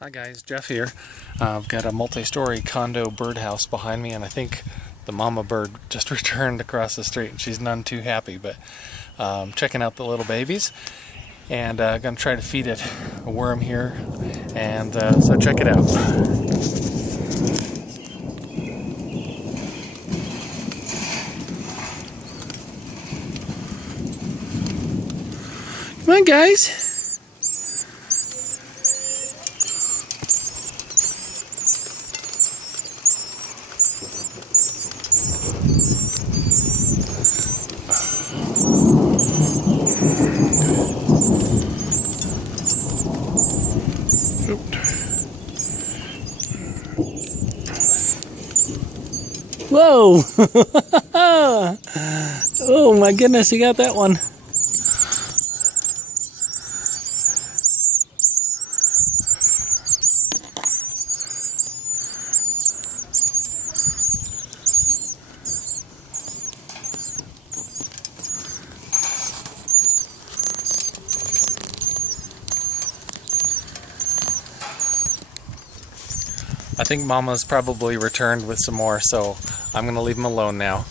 Hi guys, Jeff here. I've got a multi-story condo birdhouse behind me, and I think the mama bird just returned across the street and she's none too happy, but checking out the little babies, and I'm going to try to feed it a worm here, and so check it out. Come on guys! Whoa! Oh my goodness, you got that one. I think Mama's probably returned with some more, so I'm going to leave him alone now.